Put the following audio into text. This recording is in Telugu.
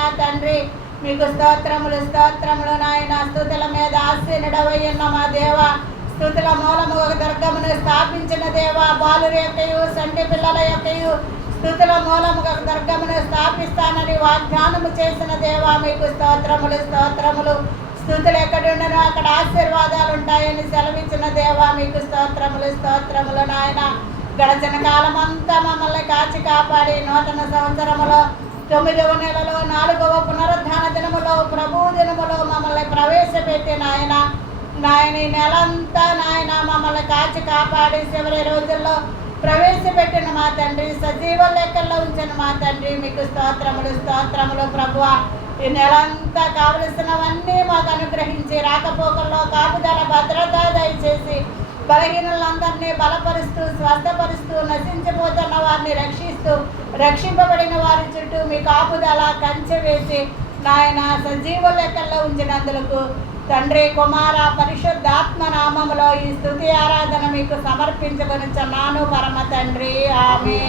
నా తండ్రి మీకు స్తోత్రములు స్తోత్రములు నాయన స్థుతుల మీద ఆశీనుడవయ్యున్న మా దేవ స్థుతుల మూలము ఒక దుర్గమును స్థాపించిన దేవ బాలుల యొక్కయు సంటి పిల్లల యొక్కయు స్థుతుల మూలము ఒక దుర్గమును స్థాపిస్తానని వాగ్దానము చేసిన దేవ మీకు స్తోత్రములు స్తోత్రములు. స్థుతులు ఎక్కడుండనో అక్కడ ఆశీర్వాదాలు ఉంటాయని సెలవిచ్చిన దేవా మీకు స్తోత్రములు స్తోత్రములు నాయన. గడచిన కాలం అంతా మమ్మల్ని కాచి కాపాడి నూతన సంవత్సరములో తొమ్మిదవ నెలలో నాలుగవ పునరుద్ధాన దినములో ప్రభు దినములో మమ్మల్ని ప్రవేశపెట్టి నాయన నాయన ఈ నెలంతా నాయన మమ్మల్ని కాచి కాపాడి చివరి రోజుల్లో ప్రవేశపెట్టిన మా తండ్రి సజీవ లెక్కల్లో ఉంచిన మా తండ్రి. మీకు స్తోత్రములు స్తోత్రములు ప్రభువ. ఈ నెలంతా కావలసినవన్నీ మాకు అనుగ్రహించి రాకపోకల్లో కాపుదల భద్రత దయచేసి బలహీనులందరినీ బలపరుస్తూ స్వస్థపరుస్తూ నశించిపోతున్న వారిని రక్షిస్తూ రక్షింపబడిన వారి చుట్టూ మీ కాపుదల కంచె వేసి నాయన సజీవ లెక్కల్లో ఉంచినందులకు తండ్రి కుమార పరిశుద్ధాత్మ నామములో ఈ స్థుతి ఆరాధన మీకు సమర్పించుకొని నాను పరమ తండ్రి. ఆమె